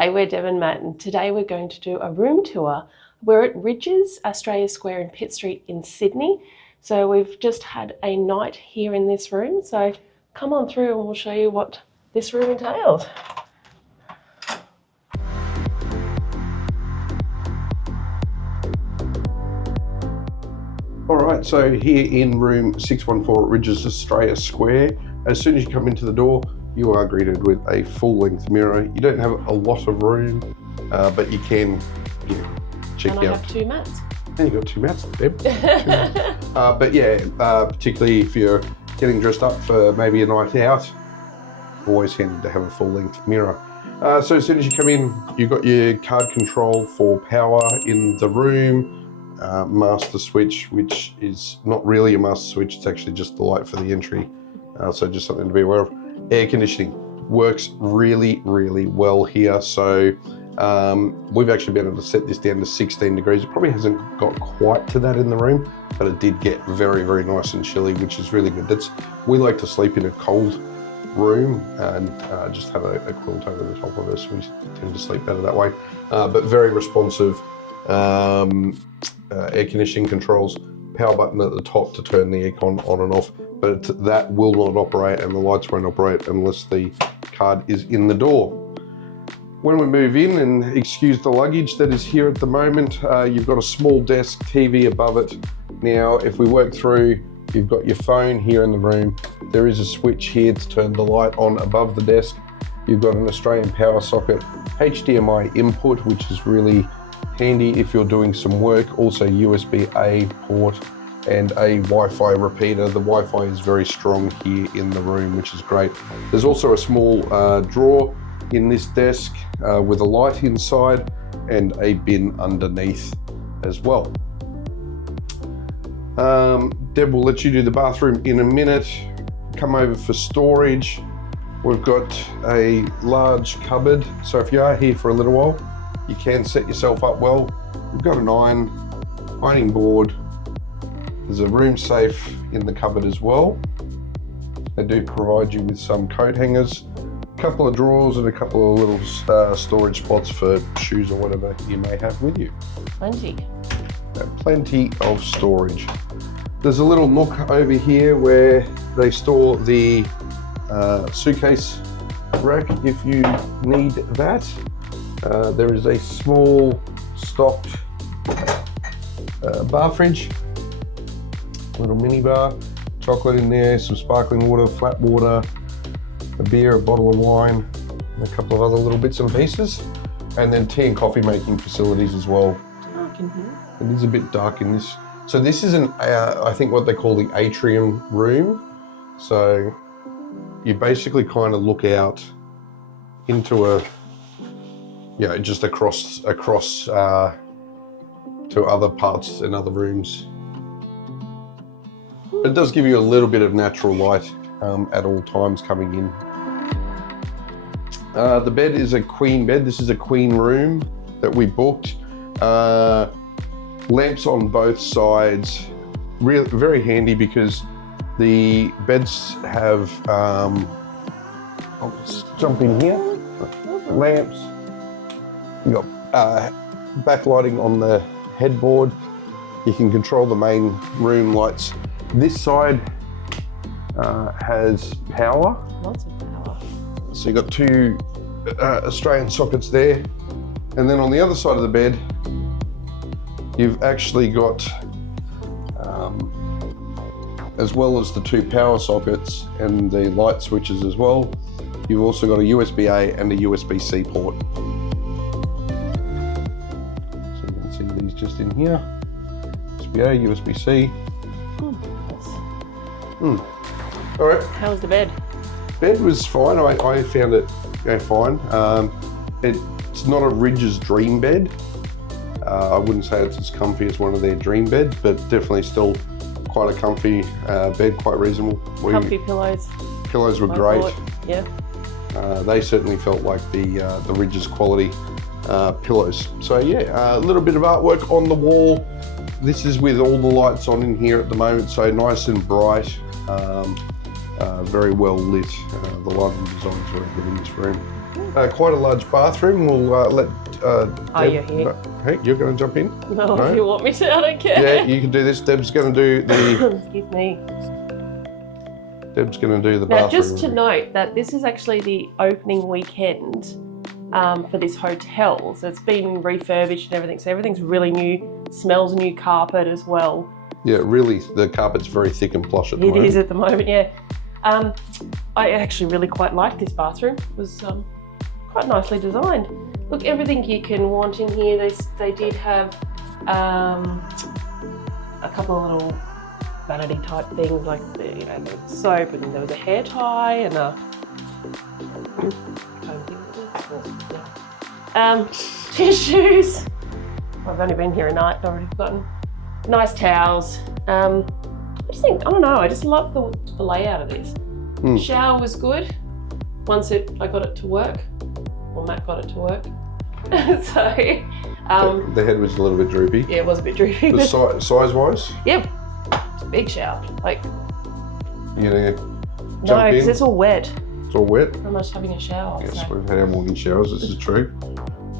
Hey, we're Deb and Matt, and today we're going to do a room tour. We're at Rydges Australia Square in Pitt Street in Sydney. So we've just had a night here in this room. So come on through and we'll show you what this room entails. All right, so here in room 614 at Rydges Australia Square, as soon as you come into the door, you are greeted with a full-length mirror. You don't have a lot of room, but you can check out. And I have two mats. And you've got two mats, Deb. But yeah, particularly if you're getting dressed up for maybe a night out, always handy to have a full-length mirror. So as soon as you come in, you've got your card control for power in the room, master switch, which is not really a master switch, it's actually just the light for the entry. So just something to be aware of. Air conditioning works really, really well here. So we've actually been able to set this down to 16 degrees. It probably hasn't got quite to that in the room, but it did get very, very nice and chilly, which is really good. We like to sleep in a cold room and just have a quilt over the top of us. We tend to sleep better that way. But very responsive air conditioning controls. Power button at the top to turn the aircon on and off, but that will not operate and the lights won't operate unless the card is in the door. When we move in, and excuse the luggage that is here at the moment, you've got a small desk TV above it. Now, if we work through, you've got your phone here in the room. There is a switch here to turn the light on above the desk. You've got an Australian power socket, HDMI input, which is really handy if you're doing some work, also USB-A port and a Wi-Fi repeater. The Wi-Fi is very strong here in the room, which is great. There's also a small drawer in this desk with a light inside and a bin underneath as well. Deb will let you do the bathroom in a minute. Come over for storage. We've got a large cupboard, so if you are here for a little while, you can set yourself up well. We've got an ironing board. There's a room safe in the cupboard as well. They do provide you with some coat hangers, a couple of drawers and a couple of little storage spots for shoes or whatever you may have with you. Plenty of storage. There's a little nook over here where they store the suitcase rack if you need that. There is a small stocked bar fridge, little mini bar, chocolate in there, some sparkling water, flat water, a beer, a bottle of wine, and a couple of other little bits and pieces, and then tea and coffee making facilities as well. Dark in here. It is a bit dark in this. So this is I think what they call the atrium room. So you basically kind of look out into just across to other parts and other rooms. But it does give you a little bit of natural light at all times coming in. The bed is a queen bed. This is a queen room that we booked. Lamps on both sides. Very handy because the beds have, I'll just jump in here, lamps. You've got backlighting on the headboard. You can control the main room lights. This side has power. Lots of power. So you've got two Australian sockets there. And then on the other side of the bed, you've actually got, as well as the two power sockets and the light switches as well, you've also got a USB-A and a USB-C port. So you can see these just in here. USB-A, USB-C. All right. How was the bed? Bed was fine. I found it fine. It's not a Rydges dream bed. I wouldn't say it's as comfy as one of their dream beds, but definitely still quite a comfy bed, quite reasonable. Comfy pillows. Pillows were great. Yeah. They certainly felt like the Rydges quality pillows. So yeah, a little bit of artwork on the wall. This is with all the lights on in here at the moment, so nice and bright, very well lit. The lighting design is very good in this room. Quite a large bathroom. We'll let you're here. Hey, you're going to jump in? No, if you want me to, I don't care. Yeah, you can do this. Deb's going to do the... Excuse me. Deb's going to do the Now, bathroom. just to note that this is actually the opening weekend for this hotel. So it's been refurbished and everything. So everything's really new. Smells new carpet as well. Yeah, really, the carpet's very thick and plush at the moment. It is at the moment, yeah. I actually really quite like this bathroom. It was quite nicely designed. Look, everything you can want in here. They did have a couple of little vanity type things like there was soap and there was a hair tie and tissues. I've only been here a night, I've already forgotten. Nice towels. I just think, I don't know, I just love the layout of this. Shower was good. Once I got it to work, or Matt got it to work. So the head was a little bit droopy. yeah, it was a bit droopy. But size-wise? Yeah, it's a big shower. Like, You know, no, jump in. because it's all wet. It's all wet. I'm not having a shower. Yes, So. we've had our morning showers, this is true.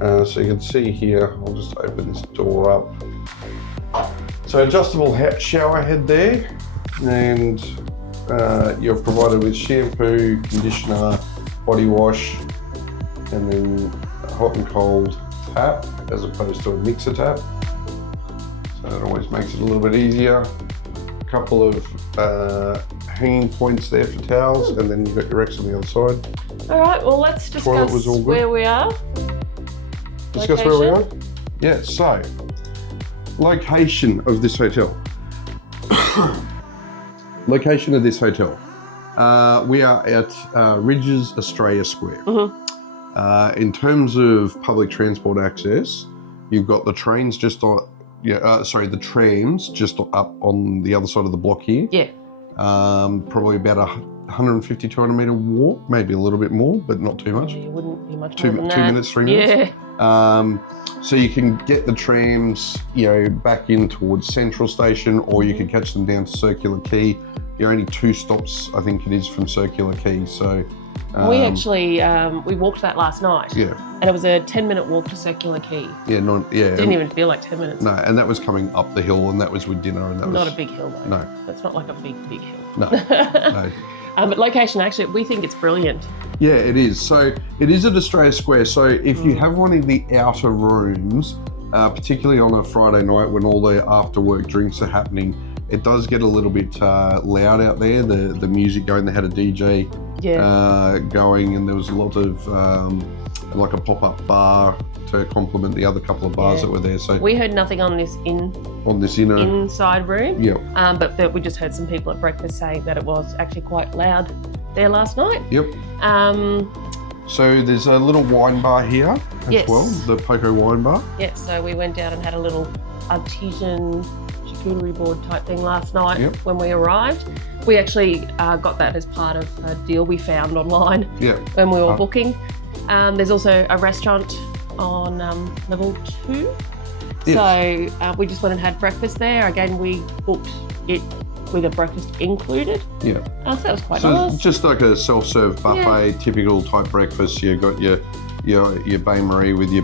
So you can see here, I'll just open this door up. So adjustable shower head there, and you're provided with shampoo, conditioner, body wash, and then a hot and cold tap as opposed to a mixer tap. So it always makes it a little bit easier. A couple of hanging points there for towels, and then you've got your Rex on the other side. All right, well, let's Toilet was discuss all good. where we are. Discuss where we are? Yeah, so, location of this hotel. Location of this hotel. We are at Rydges Australia Square. In terms of public transport access, you've got the trains just on, the trams just up on the other side of the block here. Yeah. Probably about 150, 200 metre walk, maybe a little bit more, but not too much. It wouldn't be much 2 more than that. minutes, 3 minutes. Yeah. So you can get the trams, back in towards Central Station, or you can catch them down to Circular Quay. You're only 2 stops, I think it is, from Circular Quay. So we actually we walked that last night. Yeah. And it was a 10-minute walk to Circular Quay. Yeah, Didn't even feel like 10 minutes. No, and that was coming up the hill, and that was with dinner, and that Not was a big hill though. No. It's not like a big hill. No. No. But location, actually, we think it's brilliant. Yeah, it is. So it is at Australia Square. So if you have one of the outer rooms, particularly on a Friday night when all the after work drinks are happening, it does get a little bit loud out there. The music going. They had a DJ going, and there was a lot of like a pop-up bar to complement the other couple of bars that were there. So we heard nothing on this inside room. Yeah. But we just heard some people at breakfast saying that it was actually quite loud there last night. Yep. So there's a little wine bar here as well, the Poco wine bar. Yeah, so we went down and had a little artisan charcuterie board type thing last night when we arrived. We actually got that as part of a deal we found online when we were booking. There's also a restaurant on level 2. Yes. So we just went and had breakfast there. Again, we booked it with a breakfast included. Yeah. So that was quite nice. Just like a self-serve buffet, typical type breakfast. You got your bain marie with your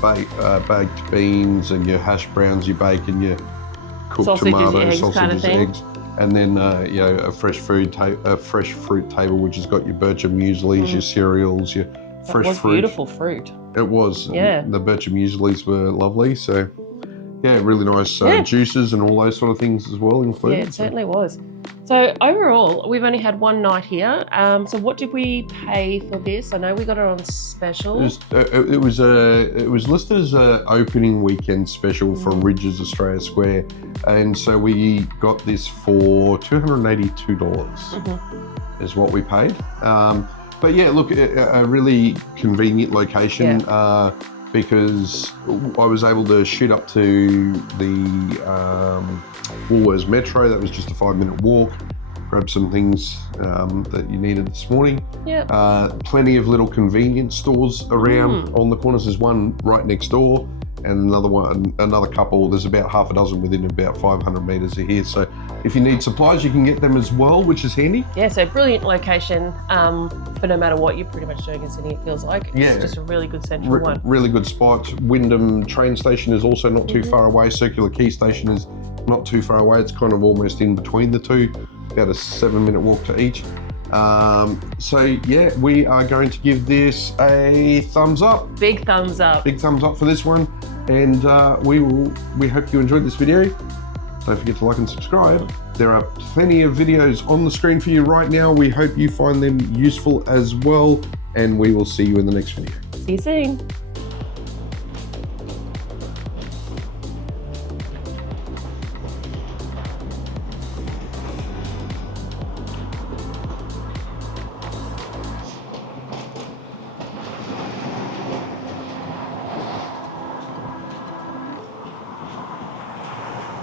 baked beans and your hash browns, your bacon, your cooked sausages, tomatoes, eggs, sausages, eggs, and then a fresh fruit table which has got your bircher mueslis, your cereals, your fresh fruit. Beautiful fruit. It was. Yeah. The bircher mueslis were lovely. So yeah, really nice juices and all those sort of things as well included. Yeah, it certainly was. So overall, we've only had one night here. So what did we pay for this? I know we got it on special. It was listed as an opening weekend special for Rydges Australia Square, and so we got this for $282 is what we paid. But yeah, look, a really convenient location. Because I was able to shoot up to the Woolworths Metro. That was just a 5-minute walk. Grab some things that you needed this morning. Plenty of little convenience stores around on the corners. There's one right next door. and another couple. There's about half a dozen within about 500 metres of here. So if you need supplies, you can get them as well, which is handy. Yeah, so brilliant location for no matter what you're pretty much doing in Sydney, it feels like. It's just a really good central one. Really good spot. Wyndham train station is also not too far away. Circular Quay station is not too far away. It's kind of almost in between the two, about a 7-minute walk to each. So yeah, we are going to give this a thumbs up. Big thumbs up. Big thumbs up for this one. And we hope you enjoyed this video. Don't forget to like and subscribe. There are plenty of videos on the screen for you right now. We hope you find them useful as well. And we will see you in the next video. See you soon.